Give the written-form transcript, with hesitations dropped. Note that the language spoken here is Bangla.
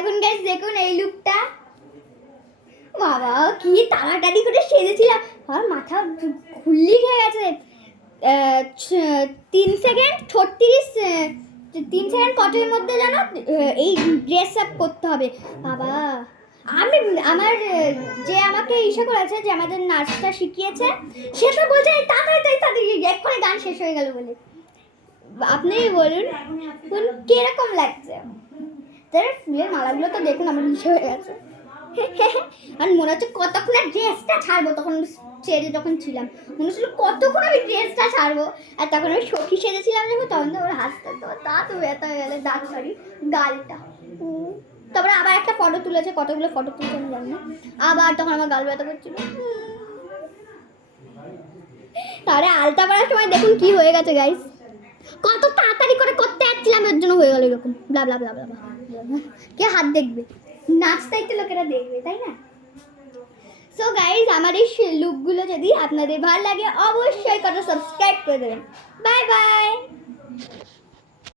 এখন গাইস দেখুন এই লুকটা, বাবা কি তাড়াতাড়ি করে সেজেছিলাম, আমার মাথা খুল্লি খেয়ে গেছে। 3 সেকেন্ড 36, 3 সেকেন্ড কটের মধ্যে যেন এই ড্রেস আপ করতে হবে। বাবা আমি আমার যে আমাকে ইসে করেছে, যে আমাদের নাচটা শিখিয়েছে, সে তো বলছে তাড়াতাড়ি এক করে গান শেষ হয়ে গেল বলে। আপনি বলুন কিরকম লাগছে? তার ফুলের মালাগুলো তো দেখুন আমার ইসে হয়ে গেছে। আর মনে হচ্ছে কতক্ষণ আর ড্রেসটা ছাড়বো, তখন স্টেজে যখন ছিলাম মনে হচ্ছিল কতক্ষণ আমি ড্রেসটা ছাড়বো। আর তখন আমি সখী সেজেছিলাম যখন, তখন তো ওর হাসতে তো তা তো ব্যথা হয়ে গেলে দাঁত, সরি গালটা। তারপরে আবার একটা ফটো তুলেছে, কতগুলো ফটো তুলছে আমি জানি না, আবার তখন আমার গাল ব্যথা করছিল। তাহলে আলতা পড়ার সময় দেখুন কি হয়ে গেছে গাইস, কত তাড়াতাড়ি করে করতে যাচ্ছিলাম এর জন্য হয়ে গেল এরকম ব্লা ব্লা ব্লা ব্লা। কে হাত দেখবে, নাচটাই তো লোকেরা দেখবে তাই না? সো গাইজ আমার এই লুকগুলো যদি আপনাদের ভালো লাগে অবশ্যই কটা সাবস্ক্রাইব করে দেবেন। Bye bye.